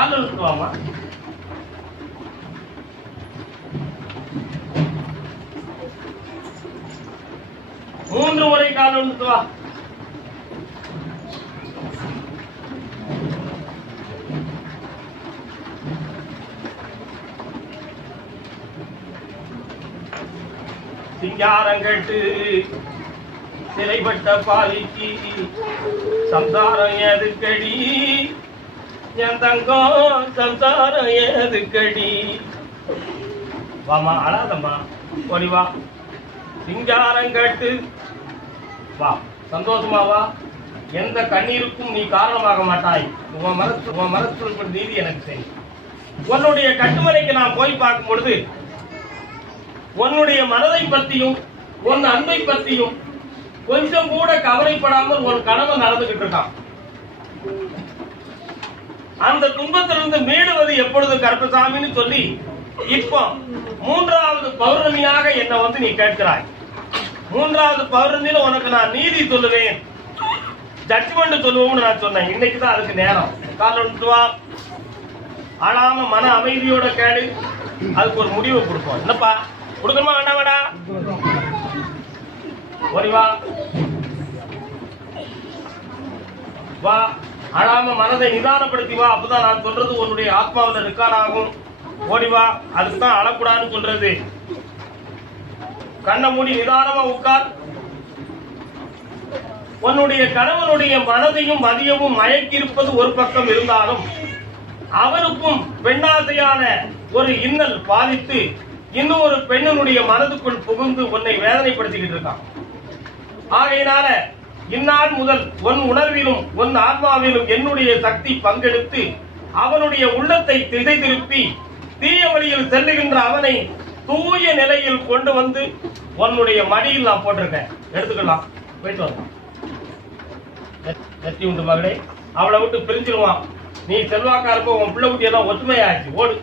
வாங்கலுக்கு வாமா மூன்று முறை கால் உண்டு வா. சிங்காரங்கட்டு சிறைப்பட்ட பாலிக்கு சம்சாரம் எதுக்கடி? என் தங்கம் சம்சாரம் எதுக்கடி வாமா அழாதம்மா. ஓடி வா. சிங்காரம் கட்டு. வா சந்தோஷமா வா. எந்த கண்ணீருக்கும் நீ காரணமாக மாட்டாய். உன் மனசு உன் மனசு இருக்கிற நீதி எனக்கு தெரியும் உன்னுடைய கட்டுமனைக்கு நான் போய் பார்க்கும் பொழுது உன்னுடைய மனதை பத்தியும் உன் அன்பை பத்தியும் கொஞ்சம் கூட கவலைப்படாமல் ஒரு கணவன் நடந்துகிட்டு இருக்கான். அந்த துன்பத்திலிருந்து மீடுவது எப்பொழுது கருப்பசாமின்னு சொல்லி இப்போ மூன்றாவது பௌர்ணமியாக என்னை வந்து நீ கேட்கிறாய். மூன்றாவது பௌர்ணமியில உனக்கு நான் நீதி சொல்லுவேன். ஜட்ஜ்மெண்ட் சொல்லுவோம்னு நான் சொன்னேன். இன்னைக்கு தான் அதுக்கு நேரம். காலைல வா. ஆளாம மன அமைதியோட கேடு அதுக்கு ஒரு முடிவு கொடுப்போம். என்னப்பா? கொடுக்கணுமா வேண்டாம் வேடா? ஓடி வா. வா. அழாம மனதை நிதானப்படுத்தி வா. அப்பதான் நான் சொல்றது உன்னுடைய ஆத்மாவில் ரெக்கார்ட் ஆகும் ஓடி வா. அதுக்கு தான் அழக்கூடாதுன்னு சொல்றது. கண்ணை மூடி நிதானமா உட்கார். உன்னுடைய கணவனுடைய மனதையும் மதியமும் மயக்கியிருப்பது ஒரு பக்கம் இருந்தாலும் அவருக்கும் பெண்ணாசையான ஒரு இன்னல் பாதித்து இன்னும் ஒரு பெண்ணினுடைய மனதுக்குள் புகுந்து உன்னை வேதனைப்படுத்திக்கிட்டு இருக்கான். ஆகையினால இந்நாள் முதல் உன் உணர்விலும் உன் ஆத்மாவிலும் என்னுடைய சக்தி பங்கெடுத்து அவனுடைய உள்ளத்தை திசை திருப்பி தீய வழியில் செல்லுகின்ற அவனை தூய நிலையில் கொண்டு வந்து உன்னுடைய மடியில் நான் போட்டிருக்கேன். எடுத்துக்கலாம். போயிட்டு வரலாம் நெத்தி உண்டு மகளே. அவளை விட்டு பிரிஞ்சிருவான். நீ செல்வாக்கா இருப்ப உன் பிள்ளை குட்டி எல்லாம் ஒற்றுமையாச்சு ஓடு.